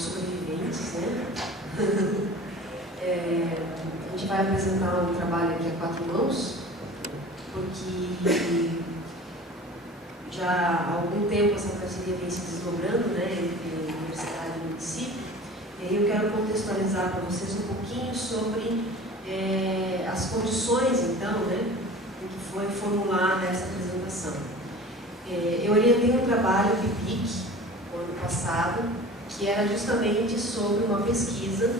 sobreviventes, né? A gente vai apresentar um trabalho aqui a 4 mãos, porque já há algum tempo essa parceria vem se desdobrando, né, entre universidade e município, e aí eu quero contextualizar para vocês um pouquinho sobre as condições, então, né, em que foi formulada essa apresentação. Eu orientei um trabalho PIPIC, no ano passado, que era justamente sobre uma pesquisa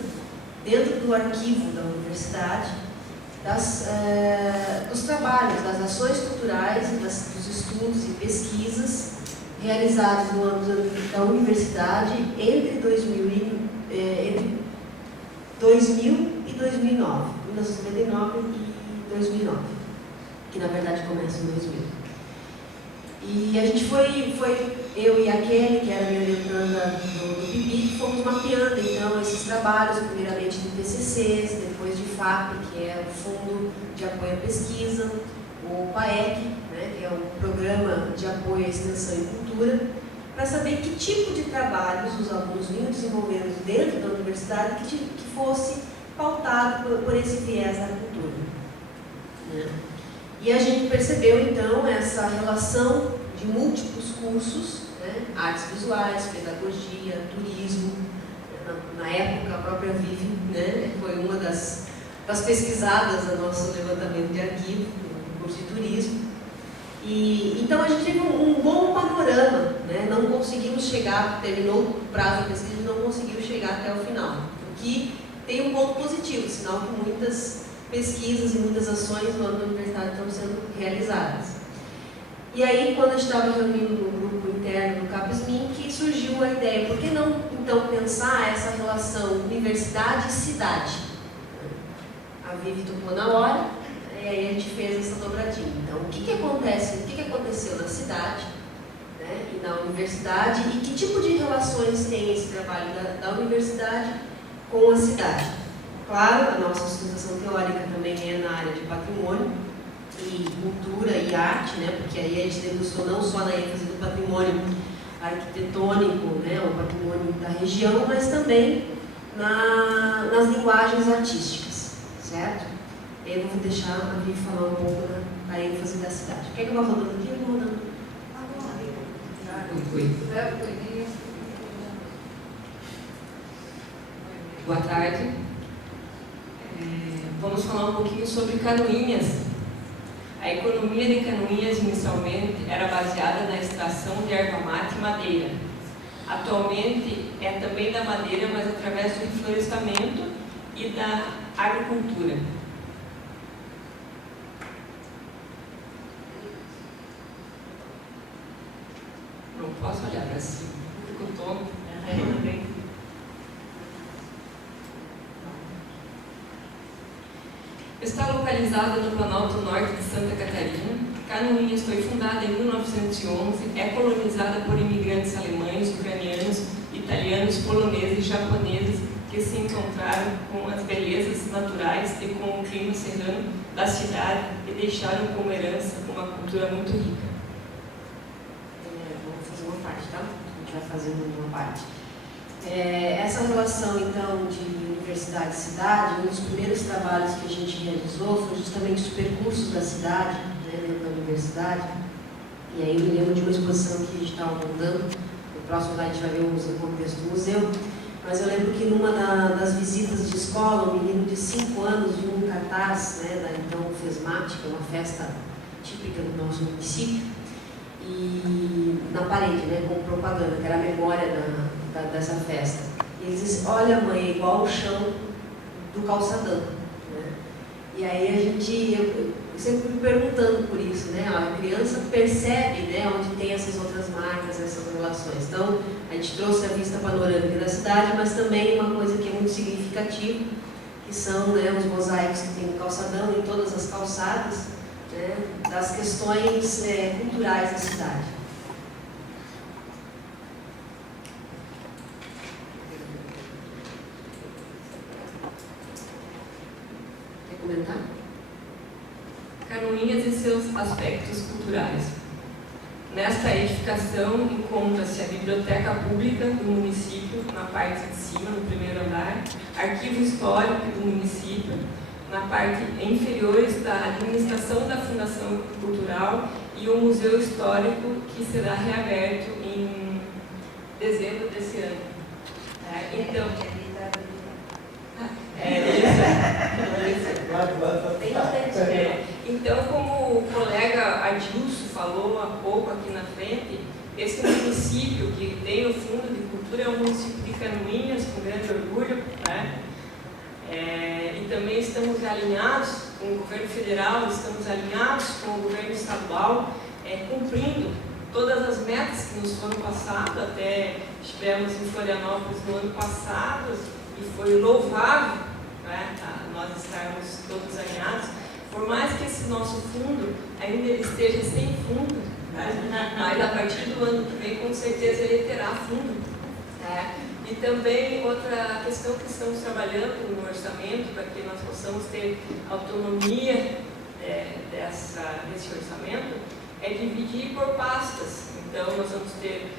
dentro do arquivo da universidade, dos trabalhos, das ações culturais e dos estudos e pesquisas realizados no âmbito da universidade entre 2000 e 2009, 1999 e 2009, que na verdade começa em 2000. E a gente eu e a Kelly, que era minha orientanda do PIBIC, fomos mapeando então esses trabalhos, primeiramente de TCCs, depois de FAP, que é o Fundo de Apoio à Pesquisa, o PAEC, né, que é o Programa de Apoio à Extensão e Cultura, para saber que tipo de trabalhos os alunos vinham desenvolvendo dentro da universidade que fosse pautado por esse viés da cultura, né? E a gente percebeu então essa relação de múltiplos cursos, né? Artes visuais, pedagogia, turismo. Na época, a própria Vivi, né, foi uma das pesquisadas do nosso levantamento de arquivo, no curso de turismo. E então a gente teve um bom panorama, né? Não conseguimos chegar, terminou o prazo da pesquisa e não conseguimos chegar até o final, o que tem um ponto positivo, sinal que muitas pesquisas e muitas ações no âmbito da universidade estão sendo realizadas. E aí, quando a gente estava reunindo no grupo interno do CAPESMIN, que surgiu a ideia, por que não, então, pensar essa relação universidade e cidade? A Vivi tocou na hora, e aí a gente fez essa dobradinha. Então, o que aconteceu na cidade, né, e na universidade, e que tipo de relações tem esse trabalho da universidade com a cidade? Claro, a nossa sustentação teórica também é na área de patrimônio e cultura e arte, né, porque aí a gente debruçou não só na ênfase do patrimônio arquitetônico, né, o patrimônio da região, mas também nas linguagens artísticas, certo? Eu vou deixar a Vivi falar um pouco da ênfase da cidade. Quer que eu vá rodando aqui? Eu vou rodando. Boa tarde. Vamos falar um pouquinho sobre Canoinhas. A economia de Canoinhas, inicialmente, era baseada na extração de erva mate e madeira. Atualmente, é também da madeira, mas através do reflorestamento e da agricultura. Não posso olhar para cima, fico tonto. Está localizada no Planalto Norte de Santa Catarina. Canoinhas foi fundada em 1911, é colonizada por imigrantes alemães, ucranianos, italianos, poloneses e japoneses que se encontraram com as belezas naturais e com o clima serrano da cidade e deixaram como herança uma cultura muito rica. Vamos fazer uma parte, tá? A gente vai fazendo uma parte. Essa relação, então, de universidade e cidade, um dos primeiros trabalhos que a gente realizou foi justamente os percursos da cidade, né, dentro da universidade. E aí eu me lembro de uma exposição que a gente estava montando. No próximo slide a gente vai ver o contexto do museu. Mas eu lembro que numa das visitas de escola, um menino de 5 anos viu um cartaz, né, da então Fesmática, uma festa típica do nosso município, e na parede, né, com propaganda, que era a memória dessa festa. E eles dizem, olha mãe, é igual o chão do calçadão, né? E aí eu sempre me perguntando por isso, né? A criança percebe, né, onde tem essas outras marcas, essas relações. Então, a gente trouxe a vista panorâmica da cidade, mas também uma coisa que é muito significativa, que são, né, os mosaicos que tem no calçadão, em todas as calçadas, né, das questões culturais da cidade. Quer comentar? Canoinhas e seus aspectos culturais. Nesta edificação encontra-se a biblioteca pública do município, na parte de cima, no primeiro andar, arquivo histórico do município, na parte inferior está a administração da Fundação Cultural e o Museu Histórico, que será reaberto em dezembro desse ano. Então, então, como o colega Adilson falou há pouco aqui na frente, esse município que tem o Fundo de Cultura é um município de Canoinhas, com grande orgulho, né? E também estamos alinhados com o governo federal, estamos alinhados com o governo estadual, cumprindo todas as metas que nos foram passadas. Até estivemos em Florianópolis no ano passado e foi louvável, né, nós estarmos todos alinhados. Por mais que esse nosso fundo ainda esteja sem fundo, né, mas a partir do ano que vem, com certeza, ele terá fundo. E também outra questão que estamos trabalhando no orçamento, para que nós possamos ter autonomia desse orçamento, é dividir por pastas. Então, nós vamos ter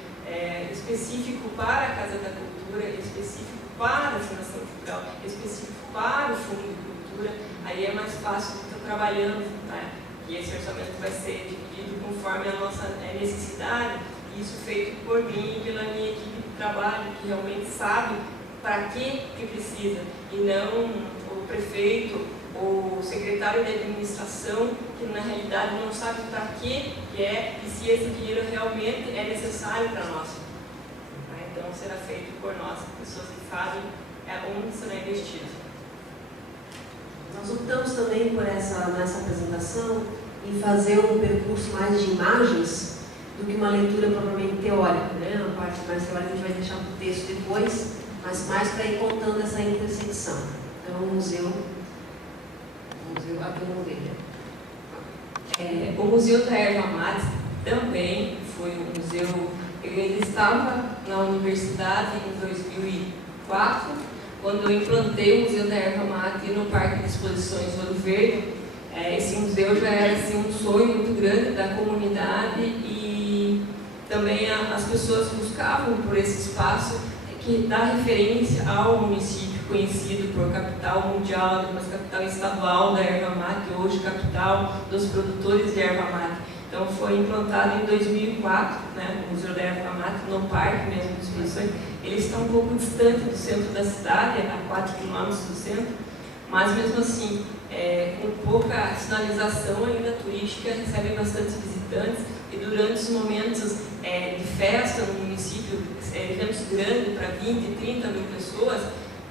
específico para a Casa da Cultura, específico para a Fundação Cultural, específico para o Fundo de Cultura. Aí é mais fácil de estar trabalhando, né? E esse orçamento vai ser dividido conforme a nossa necessidade, e isso feito por mim e pela minha equipe de trabalho, que realmente sabe para que precisa, e não o prefeito ou o secretário de administração, que na realidade não sabe para que é e se esse dinheiro realmente é necessário para nós. Então será feito por nós, pessoas que sabem onde será investido. Nós optamos também por nessa apresentação em fazer um percurso mais de imagens do que uma leitura propriamente teórica, né? A parte mais teórica a gente vai deixar para o texto depois, mas mais para ir contando essa intersecção. Então o museu aqui eu não vejo. O Museu da Erva Mate também foi um museu, ele estava na universidade em 2004, quando eu implantei o Museu da Erva Mate no Parque de Exposições Ouro Verde. Esse museu já era assim, um sonho muito grande da comunidade, e também as pessoas buscavam por esse espaço que dá referência ao município, conhecido por capital mundial, depois capital estadual da erva mate, hoje capital dos produtores de erva mate. Então foi implantado em 2004, né, o Museu da Erva Mate, no parque mesmo de exposições. Ele está um pouco distante do centro da cidade, a 4 km do centro, mas mesmo assim, com pouca sinalização ainda turística, recebe bastante visitantes, e durante os momentos de festa no município, eventos grandes para 20, 30 mil pessoas,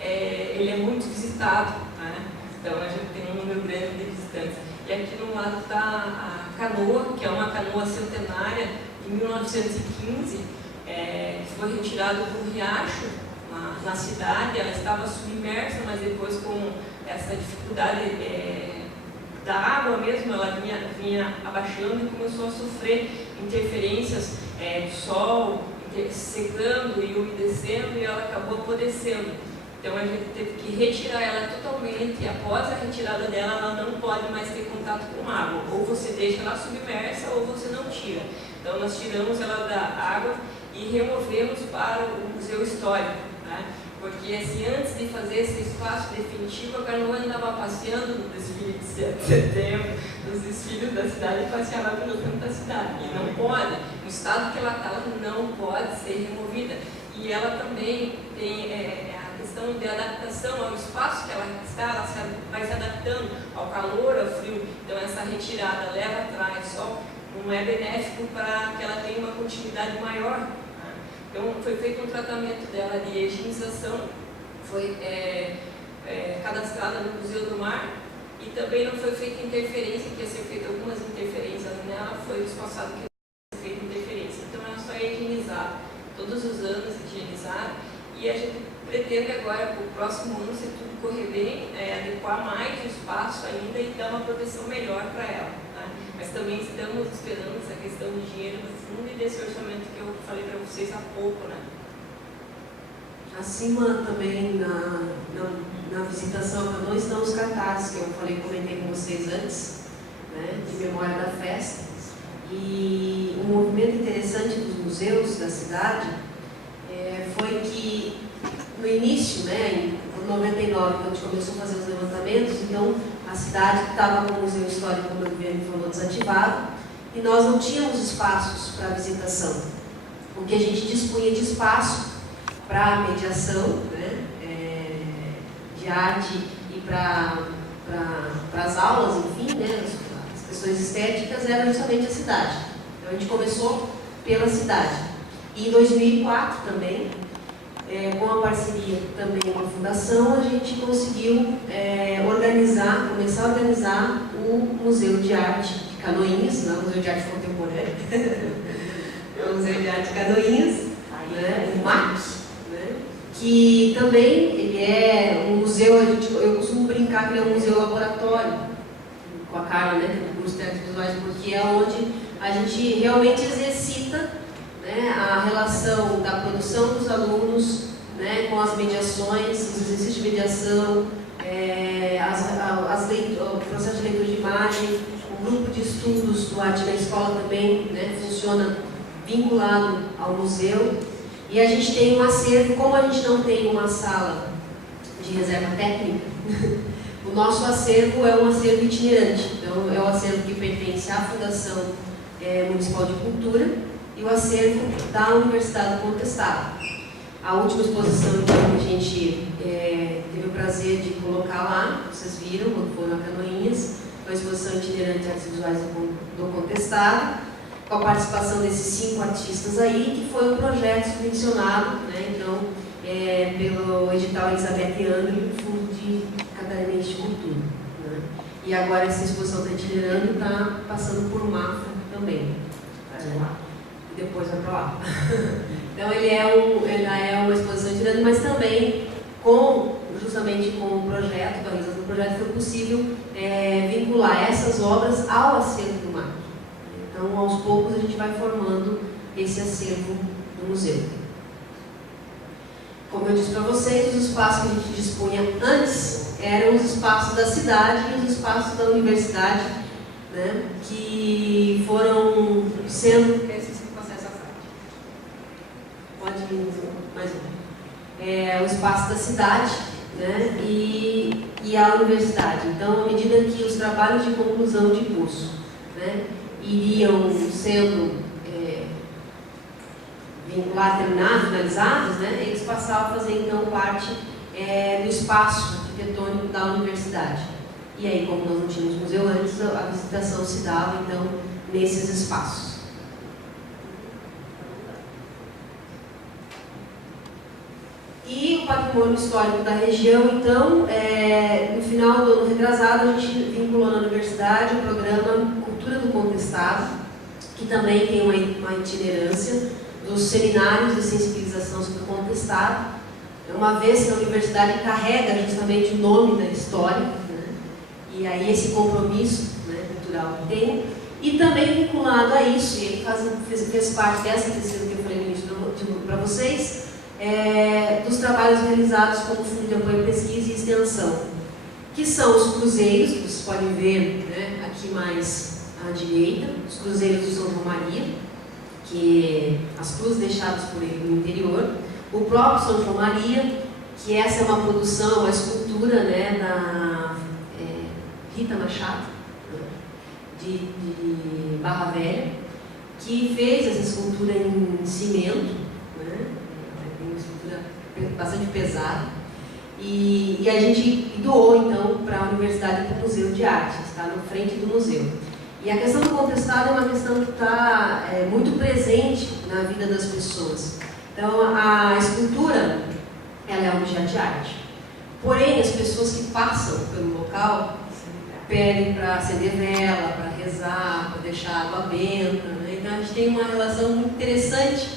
ele é muito visitado, né? Então a gente tem um número grande de visitantes. E aqui no lado está a canoa, que é uma canoa centenária de 1915, que foi retirada do riacho na cidade. Ela estava submersa, mas depois, com essa dificuldade da água mesmo, ela vinha abaixando e começou a sofrer interferências do sol, secando e umedecendo, e ela acabou apodrecendo. Então a gente teve que retirar ela totalmente, e após a retirada dela, ela não pode mais ter contato com água. Ou você deixa ela submersa, ou você não tira. Então nós tiramos ela da água e removemos para o Museu Histórico, né? Porque assim, antes de fazer esse espaço definitivo, a canoa andava passeando no desfile de 7 de setembro, nos desfiles da cidade, e passeava pelo canto da cidade. E não pode, no estado que ela está, ela não pode ser removida. E ela também tem a questão de adaptação ao espaço que ela está, ela vai se adaptando ao calor, ao frio. Então essa retirada leva atrás só, não é benéfico para que ela tenha uma continuidade maior. Então, foi feito um tratamento dela de higienização, foi cadastrada no Museu do Mar, e também não foi feita interferência, que ia ser feita algumas interferências nela, foi espaçado que ia ser feita interferência. Então, ela só é higienizada, todos os anos higienizada, e a gente pretende agora, para o próximo ano, se tudo correr bem, adequar mais o espaço ainda e dar uma proteção melhor para ela. Mas também estamos esperando essa questão de dinheiro do fundo e desse orçamento que eu falei para vocês há pouco, né? Acima também na visitação, não estão os cartazes que eu comentei com vocês antes, né, de memória da festa. E um movimento interessante dos museus da cidade foi que, no início, né, em 99, quando a gente começou a fazer os levantamentos, então a cidade estava com o Museu Histórico, como o governo falou, desativado, e nós não tínhamos espaços para visitação. O que a gente dispunha de espaço para mediação, né, de arte e para as aulas, enfim, né, as questões estéticas, era justamente a cidade. Então a gente começou pela cidade. E em 2004 também, com a parceria também com a Fundação, a gente conseguiu começar a organizar o Museu de Arte de Canoinhas, não é o Museu de Arte Contemporânea, é o Museu de Arte de Canoinhas, né, o MAC, né, que também ele é um museu, eu costumo brincar que ele é um museu laboratório, com a Carla, né, do curso de artes visuais, porque é onde a gente realmente exercita, né, a relação da produção dos alunos, né, com as mediações, os exercícios de mediação, o processo de leitura de imagem, o grupo de estudos do Arte na Escola também, né, funciona vinculado ao museu. E a gente tem um acervo, como a gente não tem uma sala de reserva técnica, o nosso acervo é um acervo itinerante. Então, é o acervo que pertence à Fundação Municipal de Cultura e o acervo da Universidade do Contestado. A última exposição então, que a gente teve o prazer de colocar lá, vocês viram, quando foram a Canoinhas, foi a exposição itinerante de artes visuais do Contestado, com a participação desses 5 artistas aí, que foi um projeto subvencionado, né, então, pelo edital Elizabeth Andrew, do Fundo de Catarinense de Cultura. Né? E agora essa exposição está itinerando e está passando por Mafra também. E depois vai para lá. Então ele é uma exposição itinerante, mas também justamente com o projeto, com a realização do projeto, foi possível vincular essas obras ao acervo do MAC. Então, aos poucos, a gente vai formando esse acervo do museu. Como eu disse para vocês, os espaços que a gente dispunha antes eram os espaços da cidade e os espaços da universidade, né, que foram sendo... Esses com acesso à site. Pode ir mais um. O espaço da cidade, né, e a universidade. Então, à medida que os trabalhos de conclusão de curso, né, iriam sendo terminados, finalizados, né, eles passavam a fazer então parte do espaço arquitetônico da universidade. E aí, como nós não tínhamos museu antes, a visitação se dava então nesses espaços. E o patrimônio histórico da região, então, no final do ano retrasado, a gente vinculou na universidade o programa Cultura do Contestado, que também tem uma itinerância dos seminários de sensibilização sobre o contestado, uma vez que a universidade carrega justamente o nome da história, né? E aí esse compromisso, né, cultural que tem, e também vinculado a isso, e ele fez parte dessa pesquisa que eu falei no início para vocês, dos trabalhos realizados como Fundo de Apoio à Pesquisa e Extensão, que são os cruzeiros, que vocês podem ver, né, aqui mais à direita, os cruzeiros do São João Maria, que as cruzes deixadas por ele no interior, o próprio São João Maria, que essa é uma produção, uma escultura, né, da Rita Machado, de Barra Velha, que fez essa escultura em cimento, né, uma escultura bastante pesada, e a gente doou então para a Universidade do Museu de Arte, está na frente do museu. E a questão do contestado é uma questão que está muito presente na vida das pessoas. Então, a escultura, ela é um objeto de arte. Porém, as pessoas que passam pelo local pedem para acender vela, para rezar, para deixar água benta. Né? Então, a gente tem uma relação muito interessante,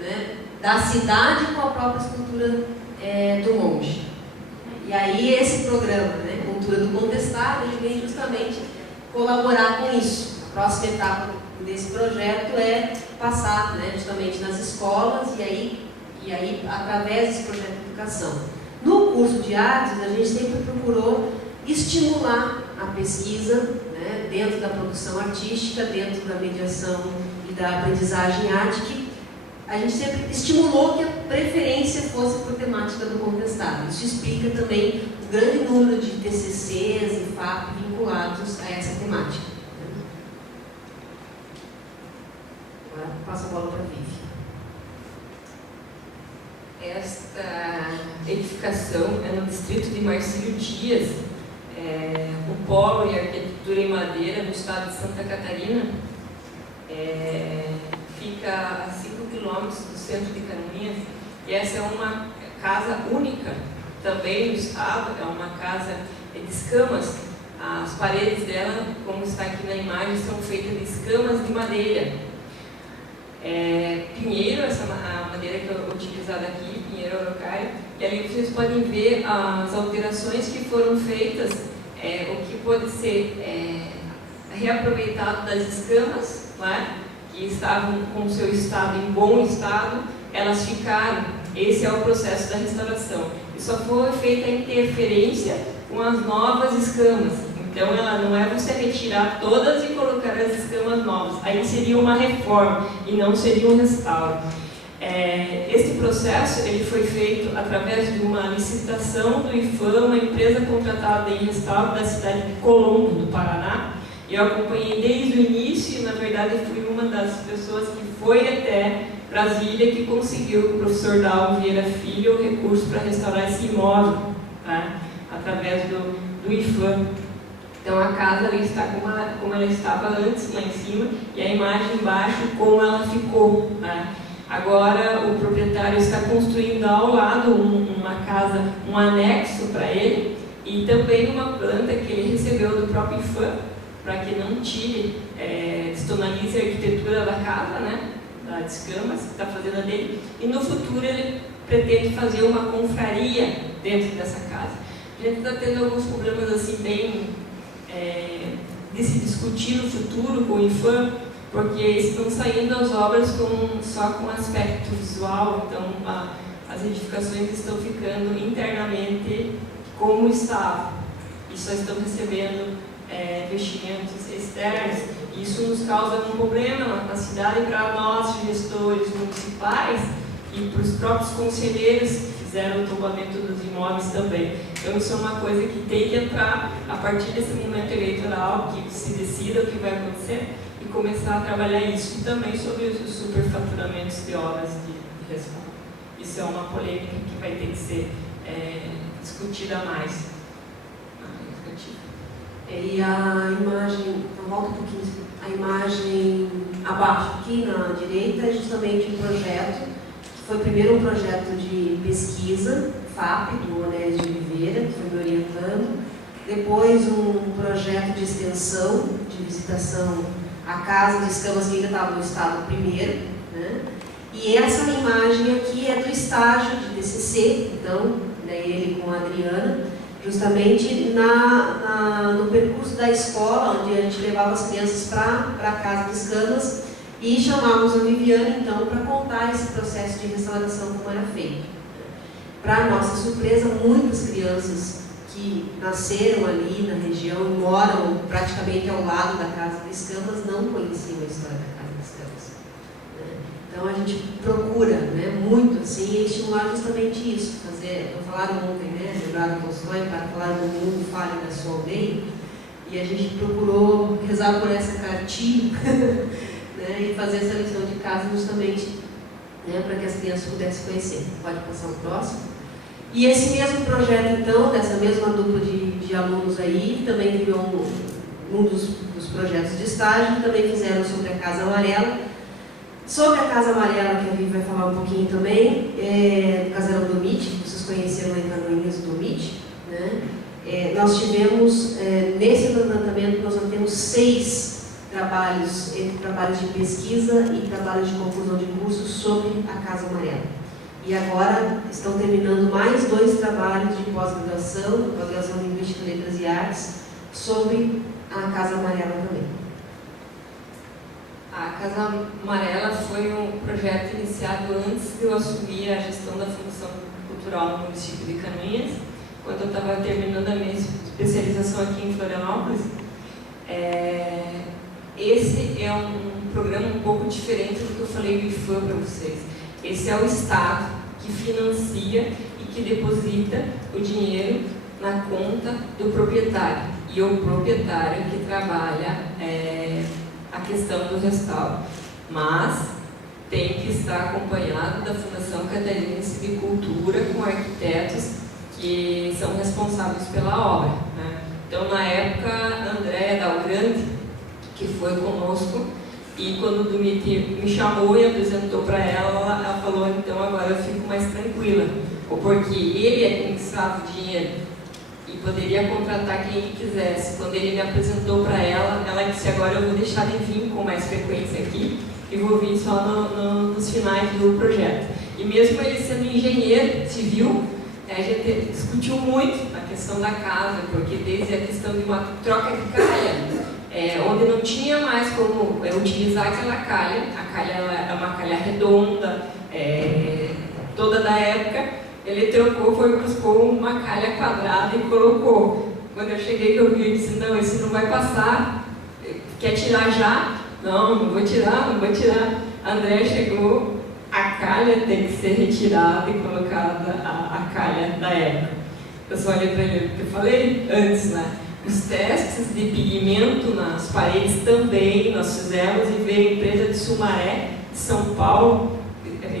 né, da cidade com a própria escultura do monge. E aí, esse programa, né, Cultura do Contestado, ele vem justamente colaborar com isso. A próxima etapa desse projeto é passar, né, justamente nas escolas e aí através desse projeto de educação. No curso de artes, a gente sempre procurou estimular a pesquisa, né, dentro da produção artística, dentro da mediação e da aprendizagem arte, que a gente sempre estimulou que a preferência fosse por temática do contestado. Isso explica também o grande número de TCCs e FAP vinculados a essa temática. Agora passo a bola para a Vivi. Esta edificação é no distrito de Marcílio Dias, o Polo e Arquitetura em Madeira, no estado de Santa Catarina. Fica a 5 quilômetros do centro de Canoinhas, e essa é uma casa única também no estado, é uma casa de escamas. As paredes dela, como está aqui na imagem, são feitas de escamas de madeira. Pinheiro, a madeira que é utilizada aqui, pinheiro araucária, e ali vocês podem ver as alterações que foram feitas, o que pode ser reaproveitado das escamas, né, que estavam com o seu estado em bom estado, elas ficaram. Esse é o processo da restauração. E só foi feita a interferência com as novas escamas. Então, ela não é você retirar todas e colocar as escamas novas. Aí seria uma reforma e não seria um restauro. Esse processo ele foi feito através de uma licitação do IFAM, uma empresa contratada em restauro da cidade de Colombo, do Paraná. Eu acompanhei desde o início e, na verdade, fui uma das pessoas que foi até Brasília que conseguiu, o professor Dalmo Vieira Filho, o recurso para restaurar esse imóvel, tá? Através do IFAM. Então, a casa ela está como ela estava antes, lá em cima, e a imagem embaixo, como ela ficou. Tá? Agora, o proprietário está construindo ao lado uma casa, um anexo para ele, e também uma planta que ele recebeu do próprio IFAM, para que não tire, destonalize a arquitetura da casa, né, das escamas que está fazendo a dele, e no futuro ele pretende fazer uma confraria dentro dessa casa. A gente está tendo alguns problemas assim bem de se discutir no futuro com o IFAM, porque estão saindo as obras só com aspecto visual, então as edificações estão ficando internamente como estavam, e só estão recebendo investimentos externos. Isso nos causa um problema na cidade para nós, gestores municipais, e para os próprios conselheiros que fizeram o tombamento dos imóveis também. Então, isso é uma coisa que tem que entrar a partir desse momento eleitoral, que se decida o que vai acontecer, e começar a trabalhar isso. E também sobre os superfaturamentos de obras de restauro. Isso é uma polêmica que vai ter que ser discutida mais. E a imagem, então volta um pouquinho, a imagem abaixo aqui na direita é justamente um projeto, que foi primeiro um projeto de pesquisa, FAP, do Onésio de Oliveira, que foi me orientando, depois um projeto de extensão, de visitação à casa de escamas que ainda estava no estado primeiro, né? E essa imagem aqui é do estágio de TCC, então, ele com a Adriana, justamente no percurso da escola, onde a gente levava as crianças para a casa de escamas e chamávamos a Viviane, então, para contar esse processo de restauração como era feito. Para nossa surpresa, muitas crianças que nasceram ali na região e moram praticamente ao lado da casa de escamas não conheciam a história da casa de escamas. Então, a gente procura, muito assim, estimular justamente isso, falaram ontem, lembraram Tolstói, para falar do mundo, fale da sua aldeia, e a gente procurou rezar por essa cartinha, e fazer essa lição de casa justamente para que as crianças pudessem conhecer. Pode passar o próximo. E esse mesmo projeto, então, dessa mesma dupla de alunos aí, também criou um dos projetos de estágio, também fizeram sobre a Casa Amarela. Sobre a Casa Amarela, que a Vivi vai falar um pouquinho também, do Casarão do MIT, que vocês conheceram em Canoinhas do MIT, nós tivemos, nesse levantamento, nós temos 6 trabalhos, entre trabalhos de pesquisa e trabalhos de conclusão de curso sobre a Casa Amarela. E agora estão terminando mais 2 trabalhos de pós-graduação em Linguística, Letras e Artes, sobre a Casa Amarela também. A Casa Amarela foi um projeto iniciado antes de eu assumir a gestão da Fundação Cultural no município de Canoinhas, quando eu estava terminando a minha especialização aqui em Florianópolis. Esse é um programa um pouco diferente do que eu falei do IFAM para vocês. Esse é o Estado que financia e que deposita o dinheiro na conta do proprietário. E o proprietário que trabalha a questão do restauro. Mas tem que estar acompanhado da Fundação Catarinense de Cultura, com arquitetos que são responsáveis pela obra, né? Então, na época, a Andréa Dalgrande, que foi conosco, e quando o Dumitru me chamou e apresentou para ela, ela falou: então agora eu fico mais tranquila, porque ele é quem sabe o dinheiro e poderia contratar quem ele quisesse. Quando ele me apresentou para ela, ela disse: agora eu vou deixar de vir com mais frequência aqui e vou vir só nos finais do projeto. E mesmo ele sendo engenheiro civil, a gente discutiu muito a questão da casa, porque desde a questão de uma troca de calha, onde não tinha mais como utilizar aquela calha, a calha é uma calha redonda, toda da época, ele trocou, buscou uma calha quadrada e colocou. Quando eu cheguei, eu vi e disse: não, esse não vai passar, quer tirar já? Não vou tirar. A André chegou, a calha tem que ser retirada e colocada a calha da época. Eu só olhei para ele, porque eu falei antes, né? Os testes de pigmento nas paredes também nós fizemos, e veio a empresa de Sumaré, de São Paulo,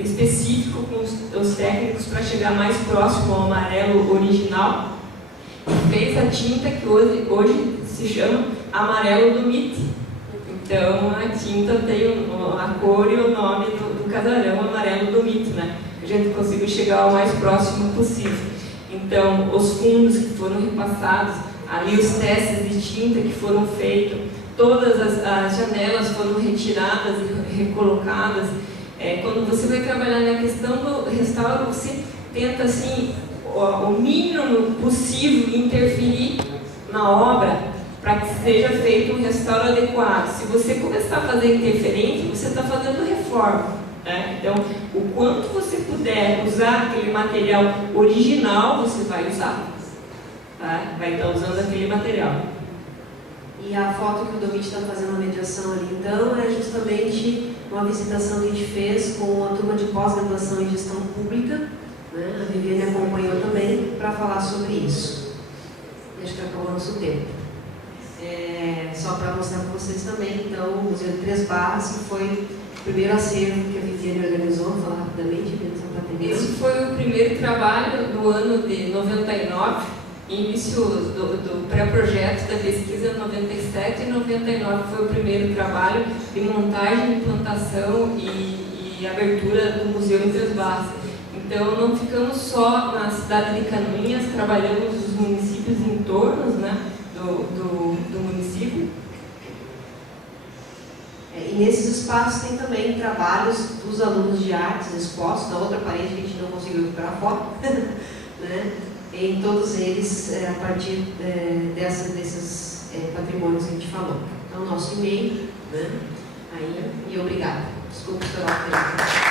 específico com os técnicos para chegar mais próximo ao amarelo original, e fez a tinta que hoje se chama amarelo do MIT. Então a tinta tem a cor e o nome do casarão, amarelo do MIT, né? A gente conseguiu chegar ao mais próximo possível. Então, os fundos que foram repassados, ali os testes de tinta que foram feitos, todas as janelas foram retiradas e recolocadas. Quando você vai trabalhar na questão do restauro, você tenta, assim, o mínimo possível interferir na obra para que seja feito um restauro adequado. Se você começar a fazer interferência, você está fazendo reforma, né? Então, o quanto você puder usar aquele material original, você vai usar. Tá? Vai estar usando aquele material. E a foto que o Domit está fazendo a mediação ali, então, é justamente uma visitação que a gente fez com a turma de pós-graduação em gestão pública, né? A Viviane acompanhou também para falar sobre isso. E acho que acabou o nosso tempo. Só para mostrar para vocês também, então, o Museu de Três Barras, que foi o primeiro acervo que a Viviane organizou, vou falar rapidamente, esse foi o primeiro trabalho do ano de 99, início do pré-projeto da pesquisa 97 e 99 foi o primeiro trabalho de montagem, implantação e abertura do Museu em Três Barras. Então, não ficamos só na cidade de Canoinhas, trabalhamos os municípios em torno, né, do município. E nesses espaços tem também trabalhos dos alunos de artes expostos, na outra parede que a gente não conseguiu recuperar a foto, né? Em todos eles, a partir desses patrimônios que a gente falou. Então, nosso e-mail, né? Aí, e obrigada. Desculpa pela tempo.